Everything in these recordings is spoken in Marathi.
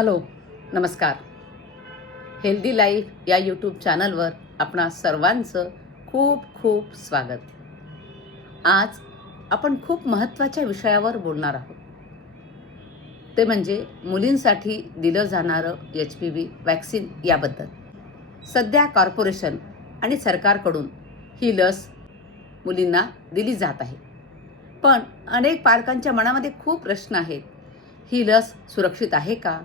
हॅलो, नमस्कार. हेल्दी लाईफ या यूट्यूब चॅनलवर आपणा सर्वांचं खूप खूप स्वागत. आज आपण खूप महत्त्वाच्या विषयावर बोलणार आहोत. ते म्हणजे मुलींसाठी दिलं जाणारं HPV वॅक्सिन याबद्दल. सध्या कॉर्पोरेशन आणि सरकारकडून ही लस मुलींना दिली जात आहे. पण अनेक पालकांच्या मनामध्ये खूप प्रश्न आहेत. ही लस सुरक्षित आहे का?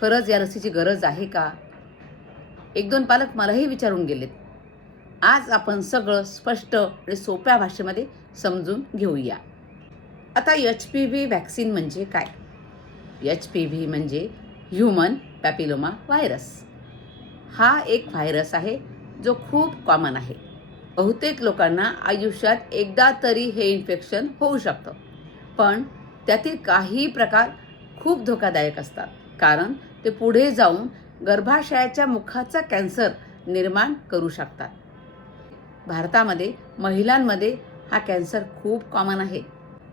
खरंच या लसीची गरज आहे का? एक दोन पालक मलाही विचारून गेलेत. आज आपण सगळं स्पष्ट आणि सोप्या भाषेमध्ये समजून घेऊया. आता HPV वॅक्सिन म्हणजे काय? HPV म्हणजे ह्यूमन पॅपिलोमा व्हायरस. हा एक व्हायरस आहे जो खूप कॉमन आहे. बहुतेक लोकांना आयुष्यात एकदा तरी हे इन्फेक्शन होऊ शकतं. पण त्यातील काही प्रकार खूप धोकादायक असतात, कारण ते पुढे जाऊन गर्भाशयाच्या मुखाचा कॅन्सर निर्माण करू शकतात. भारतामध्ये महिलांमध्ये हा कॅन्सर खूप कॉमन आहे.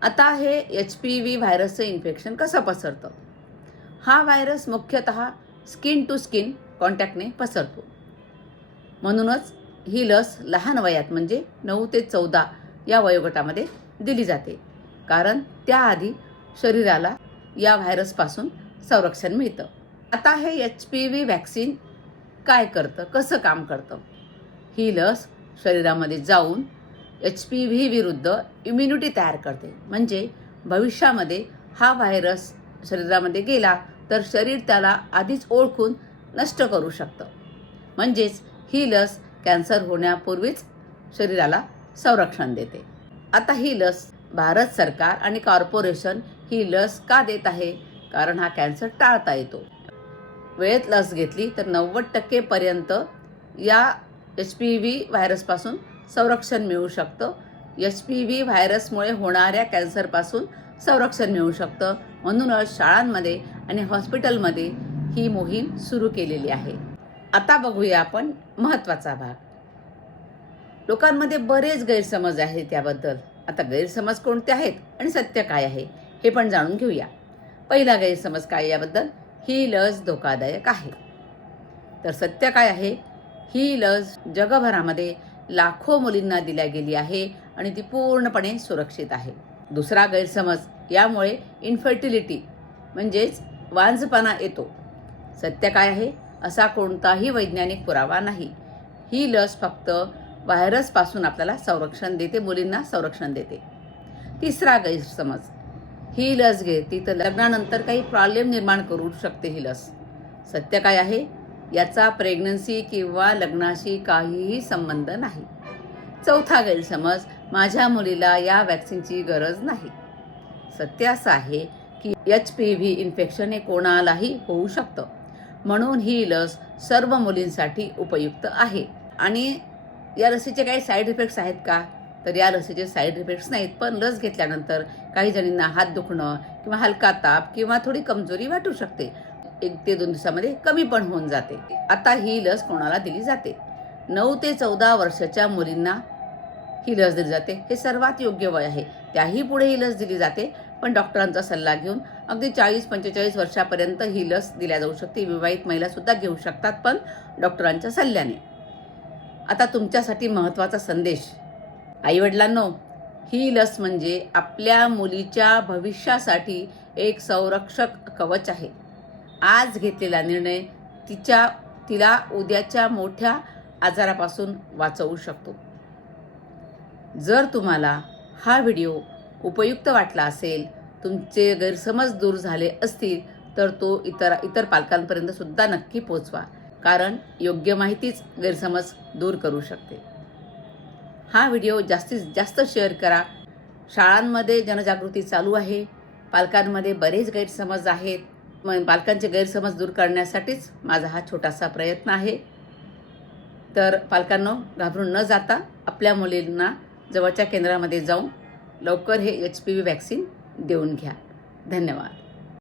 आता हे HPV व्हायरसचं इन्फेक्शन कसं पसरतं? हा व्हायरस मुख्यतः स्किन टू स्किन कॉन्टॅक्टने पसरतो. म्हणूनच ही लस लहान वयात म्हणजे 9 ते 14 या वयोगटामध्ये दिली जाते, कारण त्याआधी शरीराला या व्हायरसपासून संरक्षण मिळतं. आता हे HPV वॅक्सिन काय करतं, कसं काम करतं? ही लस शरीरामध्ये जाऊन HPV विरुद्ध इम्युनिटी तयार करते. म्हणजे भविष्यामध्ये हा व्हायरस शरीरामध्ये गेला तर शरीर त्याला आधीच ओळखून नष्ट करू शकतं. म्हणजेच ही लस कॅन्सर होण्यापूर्वीच शरीराला संरक्षण देते. आता ही लस भारत सरकार आणि कॉर्पोरेशन ही लस का देत आहे? कारण हा कॅन्सर टाळता येतो. वेळेत लस घेतली तर 90% पर्यंत या HPV व्हायरसपासून संरक्षण मिळू शकतं. HPV व्हायरसमुळे होणाऱ्या कॅन्सरपासून संरक्षण मिळू शकतं. म्हणूनच शाळांमध्ये आणि हॉस्पिटलमध्ये ही मोहीम सुरू केलेली आहे. आता बघूया आपण महत्त्वाचा भाग. लोकांमध्ये बरेच गैरसमज आहेत त्याबद्दल. आता गैरसमज कोणते आहेत आणि सत्य काय आहे हे पण जाणून घेऊया. पहिला गैरसमज काय याबद्दल? ही लस धोकादायक आहे. तर सत्य काय आहे? ही लस जगभरामध्ये लाखो मुलींना दिल्या गेली आहे आणि ती पूर्णपणे सुरक्षित आहे. दुसरा गैरसमज, यामुळे इन्फर्टिलिटी म्हणजेच वांझपणा येतो. सत्य काय आहे? असा कोणताही वैज्ञानिक पुरावा नाही. ही लस फक्त व्हायरसपासून आपल्याला संरक्षण देते, मुलींना संरक्षण देते. तिसरा गैरसमज, ही लस घेतली तर लग्नानंतर काही प्रॉब्लेम निर्माण करू शकते ही लस. सत्य काय आहे? याचा प्रेग्नन्सी किंवा लग्नाशी काहीही संबंध नाही. चौथा गैरसमज, माझ्या मुलीला या वॅक्सिनची गरज नाही. सत्य असं आहे की HPV इन्फेक्शन हे कोणालाही होऊ शकतं. म्हणून ही लस सर्व मुलींसाठी उपयुक्त आहे. आणि या लसीचे काही साईड इफेक्ट्स आहेत का? तर या लसीचे साईड इफेक्ट्स नाहीत. पण लस घेतल्यानंतर काही जणींना हात दुखणं किंवा हलका ताप किंवा थोडी कमजोरी वाटू शकते. 1 ते 2 दिवसामध्ये कमी पण होऊन जाते. आता ही लस कोणाला दिली जाते? 9 ते 14 वर्षाच्या मुलींना ही लस दिली जाते. हे सर्वात योग्य वय आहे. त्याही पुढे ही लस दिली जाते, पण डॉक्टरांचा सल्ला घेऊन अगदी 40-45 वर्षापर्यंत ही लस दिल्या जाऊ शकते. विवाहित महिलासुद्धा घेऊ शकतात, पण डॉक्टरांच्या सल्ल्याने. आता तुमच्यासाठी महत्त्वाचा संदेश. आईवडिलांनो, ही लस म्हणजे आपल्या मुलीच्या भविष्यासाठी एक संरक्षक कवच आहे. आज घेतलेला निर्णय तिला उद्याच्या मोठ्या आजारापासून वाचवू शकतो. जर तुम्हाला हा व्हिडिओ उपयुक्त वाटला असेल, तुमचे गैरसमज दूर झाले असतील, तर तो इतर पालकांपर्यंत सुद्धा नक्की पोचवा, कारण योग्य माहितीच गैरसमज दूर करू शकते. हा व्हिडिओ जास्तीत जास्त शेअर करा. शाळांमध्ये जनजागृती चालू आहे. पालकांमध्ये बरेच गैरसमज आहेत. पालकांचे गैरसमज दूर करण्यासाठीच माझा हा छोटासा प्रयत्न आहे. तर पालकांनो, घाबरून न जाता आपल्या मुलींना जवळच्या केंद्रामध्ये जाऊन लवकर हे HPV वॅक्सिन देऊन घ्या. धन्यवाद.